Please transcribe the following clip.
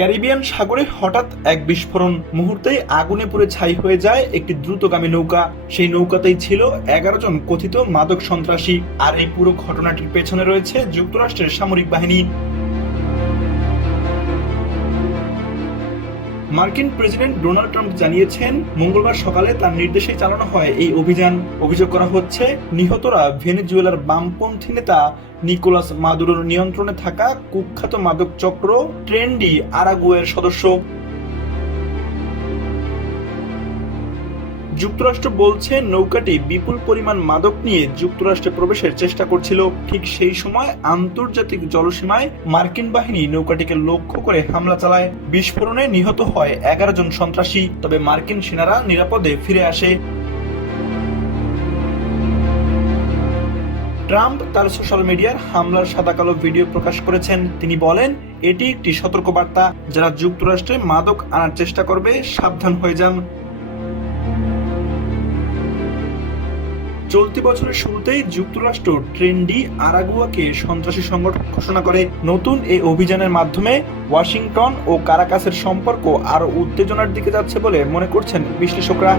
Caribbean সাগরে হঠাৎ এক বিস্ফোরণ মুহূর্তেই আগুনে পুড়ে ছাই হয়ে যায় একটি দ্রুতগামী নৌকা। সেই নৌকাতেই ছিল এগারো জন কথিত মাদক সন্ত্রাসী। আর এই পুরো ঘটনাটির পেছনে রয়েছে যুক্তরাষ্ট্রের সামরিক বাহিনী। মার্কিন প্রেসিডেন্ট ডোনাল্ড ট্রাম্প জানিয়েছেন, মঙ্গলবার সকালে তার নির্দেশে চালানো হয় এই অভিযান। অভিযোগ করা হচ্ছে, নিহতরা ভেনেজুয়েলার বামপন্থী নেতা নিকোলাস মাদুরোর নিয়ন্ত্রণে থাকা কুখ্যাত মাদক চক্র ট্রেন্ডি আরাগুয়ের সদস্য। যুক্তরাষ্ট্র বলছে নৌকাটি বিপুল পরিমাণ মাদক নিয়ে যুক্তরাষ্ট্রে প্রবেশের চেষ্টা করছিল। ঠিক সেই সময় আন্তর্জাতিক জলসীমায় মার্কিন বাহিনী নৌকাটিকে লক্ষ্য করে হামলা চালায়। বিস্ফোরণে নিহত হয় এগারো জন সন্ত্রাসী, তবে মার্কিন সেনারা নিরাপদে ফিরে আসে। ট্রাম্প তার সোশ্যাল মিডিয়ার হামলার সাদা কালো ভিডিও প্রকাশ করেছেন। তিনি বলেন, এটি একটি সতর্কবার্তা। যারা যুক্তরাষ্ট্রে মাদক আনার চেষ্টা করবে, সাবধান হয়ে যান। চলতি বছরের শুরুতেই যুক্তরাষ্ট্র ট্রেন্ডি আরাগুয়াকে সন্ত্রাসী সংগঠন ঘোষণা করে। নতুন এই অভিযানের মাধ্যমে ওয়াশিংটন ও কারাকাসের সম্পর্ক আরও উত্তেজনার দিকে যাচ্ছে বলে মনে করছেন বিশ্লেষকরা।